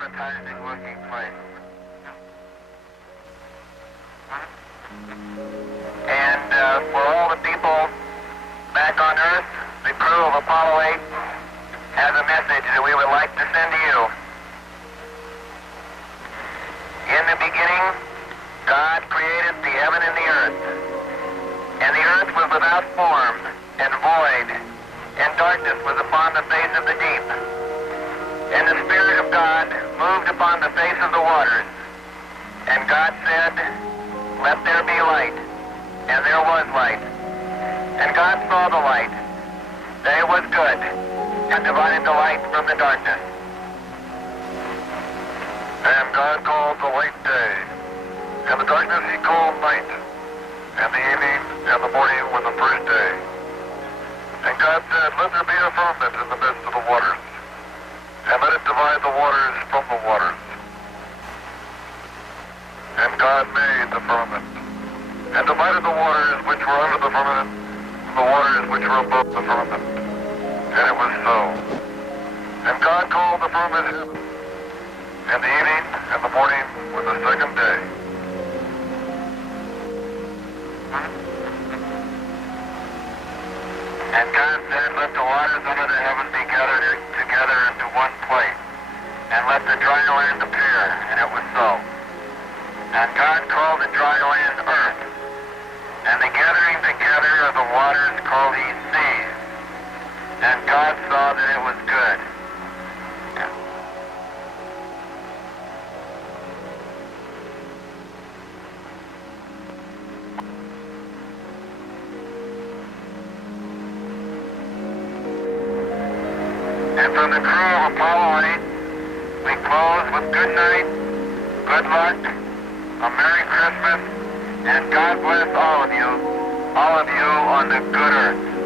unappetizing looking place. And for all the people back on Earth, the crew of Apollo 8 has a message that we would like to send to you. In the beginning, God created the heaven and the earth. And the earth was without form and void, and darkness was upon the face of the deep. And the Spirit of God moved upon the face of the waters. And God said, "Let there be light." And there was light. And God saw the light, that it was good, and divided the light from the darkness. And God called the light day, and the darkness he called night, and the evening and the morning were the first day. And God said, "Let there be a firmament in the midst of the waters, and let it divide the waters from the waters." And God made the firmament, and divided the waters which were under the firmament from the waters which were above the firmament. And it was so. And God called the firmament heaven, and the evening and the morning were the second day. And God said, "Let the waters under the heaven be gathered together into one place, and let the dry land appear." And it was so. And God called the dry land earth, and the gathering together of the waters called he seas. And God saw that it was good. And from the crew of Apollo 8, we close with good night, good luck, a Merry Christmas, and God bless all of you on the good earth.